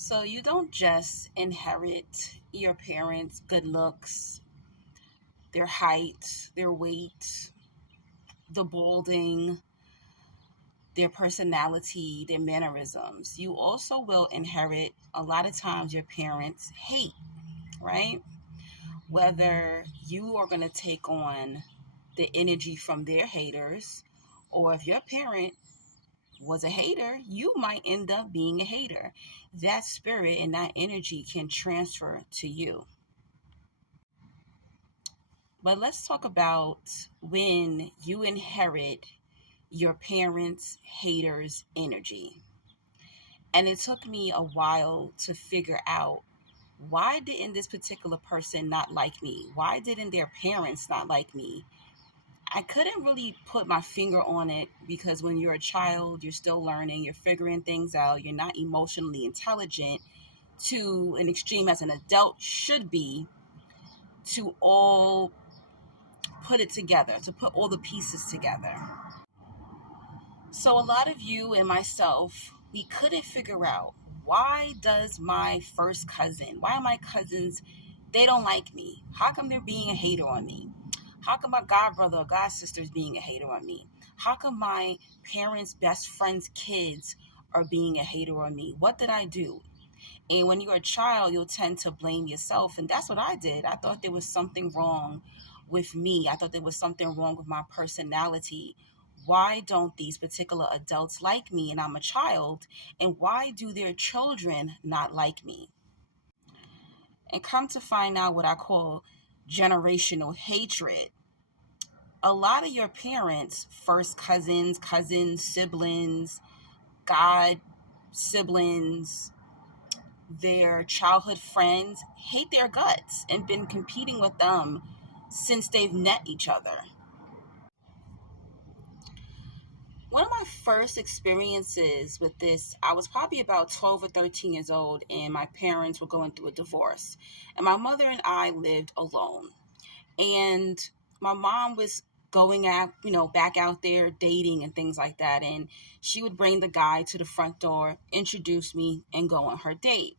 So you don't just inherit your parents' good looks, their height, their weight, the balding, their personality, their mannerisms. You also will inherit a lot of times your parents' hate, right? Whether you are going to take on the energy from their haters, or if your parent was a hater, you might end up being a hater. That spirit and that energy can transfer to you. But let's talk about when you inherit your parents' haters' energy. And it took me a while to figure out, why didn't this particular person not like me? Why didn't their parents not like me? I couldn't really put my finger on it because when you're a child, you're still learning, you're figuring things out, you're not emotionally intelligent to an extreme as an adult should be, to all put it together, to put all the pieces together. So a lot of you and myself, we couldn't figure out, why does my first cousin, why are my cousins, they don't like me? How come they're being a hater on me? How come my god brother or god sister is being a hater on me? How come my parents' best friends' kids are being a hater on me? What did I do? And when you're a child, you'll tend to blame yourself. And that's what I did. I thought there was something wrong with me. I thought there was something wrong with my personality. Why don't these particular adults like me and I'm a child? And why do their children not like me? And come to find out, what I call generational hatred. A lot of your parents, first cousins, siblings, god siblings, their childhood friends, hate their guts and been competing with them since they've met each other. One of my first experiences with this, I was probably about 12 or 13 years old, and my parents were going through a divorce. And my mother and I lived alone. And my mom was going out, back out there dating and things like that. And she would bring the guy to the front door, introduce me, and go on her date.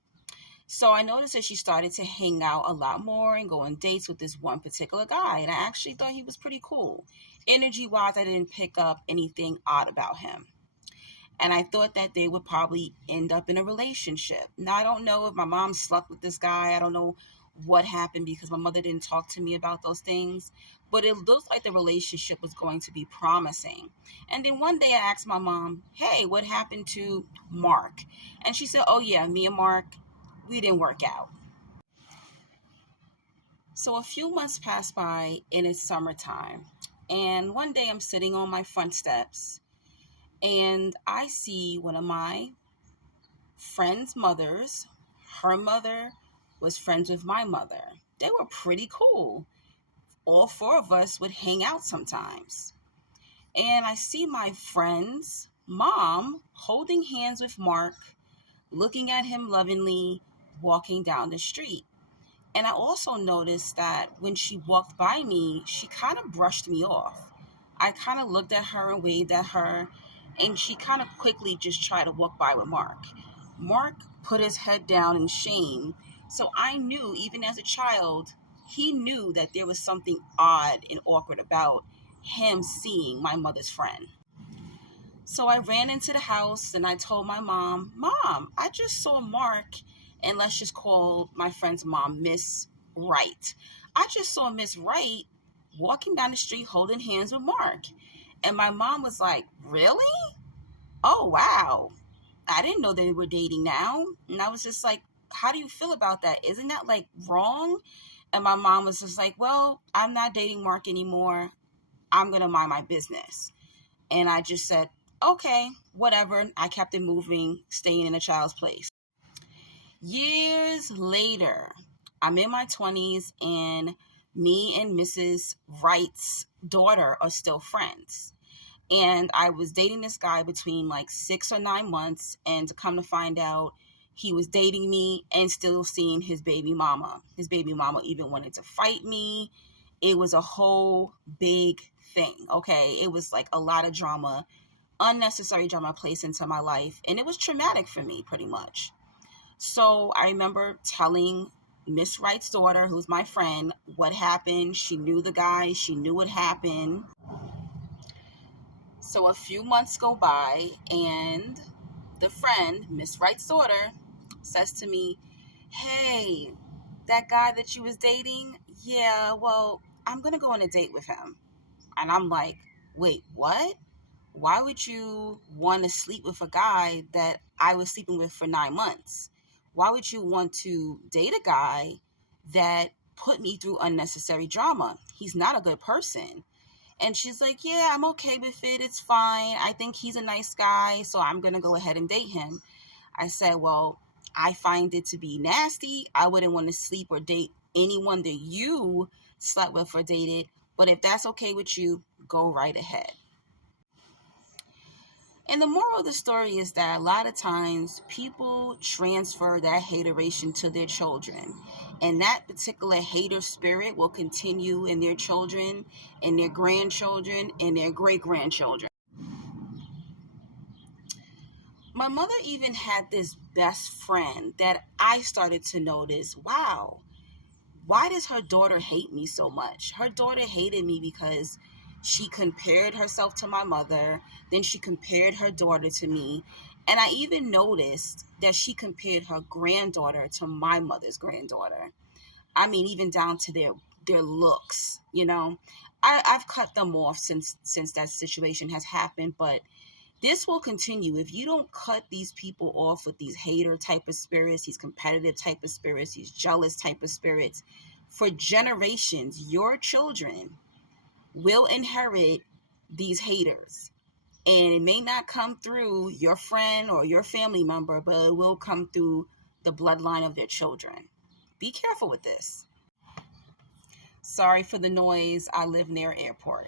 So I noticed that she started to hang out a lot more and go on dates with this one particular guy. And I actually thought he was pretty cool. Energy wise, I didn't pick up anything odd about him. And I thought that they would probably end up in a relationship. Now, I don't know if my mom slept with this guy. I don't know what happened because my mother didn't talk to me about those things. But it looks like the relationship was going to be promising. And then one day I asked my mom, hey, what happened to Mark? And she said, oh, yeah, me and Mark, we didn't work out. So a few months passed by and it's summertime. And one day I'm sitting on my front steps and I see one of my friend's mothers. Her mother was friends with my mother. They were pretty cool. All four of us would hang out sometimes. And I see my friend's mom holding hands with Mark, looking at him lovingly, walking down the street. And I also noticed that when she walked by me, she kind of brushed me off. I kind of looked at her and waved at her, and she kind of quickly just tried to walk by with Mark. Mark put his head down in shame. So I knew, even as a child, he knew that there was something odd and awkward about him seeing my mother's friend. So I ran into the house and I told my mom, Mom, I just saw Mark, and let's just call my friend's mom Miss Wright. I just saw Miss Wright walking down the street holding hands with Mark. And my mom was like, really? Oh, wow. I didn't know they were dating now. And I was just like, how do you feel about that? Isn't that like wrong? And my mom was just like, well, I'm not dating Mark anymore. I'm going to mind my business. And I just said, okay, whatever. I kept it moving, staying in a child's place. Years later, I'm in my 20s and me and Mrs. Wright's daughter are still friends. And I was dating this guy between like 6 or 9 months, and to come to find out, he was dating me and still seeing his baby mama. His baby mama even wanted to fight me. It was a whole big thing, okay? It was like a lot of drama, unnecessary drama placed into my life, and it was traumatic for me pretty much. So I remember telling Miss Wright's daughter, who's my friend, what happened. She knew the guy, she knew what happened. So a few months go by, and the friend, Miss Wright's daughter, says to me, "Hey, that guy that you was dating, yeah, well, I'm going to go on a date with him." And I'm like, "Wait, what? Why would you want to sleep with a guy that I was sleeping with for 9 months? Why would you want to date a guy that put me through unnecessary drama? He's not a good person." And she's like, "Yeah, I'm okay with it. It's fine. I think he's a nice guy, so I'm going to go ahead and date him." I said, "Well, I find it to be nasty. I wouldn't want to sleep or date anyone that you slept with or dated. But if that's okay with you, go right ahead." And the moral of the story is that a lot of times people transfer that hateration to their children. And that particular hater spirit will continue in their children, in their grandchildren, and their great grandchildren. My mother even had this best friend that I started to notice, wow, why does her daughter hate me so much? Her daughter hated me because she compared herself to my mother, then she compared her daughter to me, and I even noticed that she compared her granddaughter to my mother's granddaughter. I mean, even down to their looks, you know. I've cut them off since that situation has happened, but this will continue if you don't cut these people off with these hater type of spirits, these competitive type of spirits, these jealous type of spirits. For generations, your children will inherit these haters. And it may not come through your friend or your family member, but it will come through the bloodline of their children. Be careful with this. Sorry for the noise. I live near airport.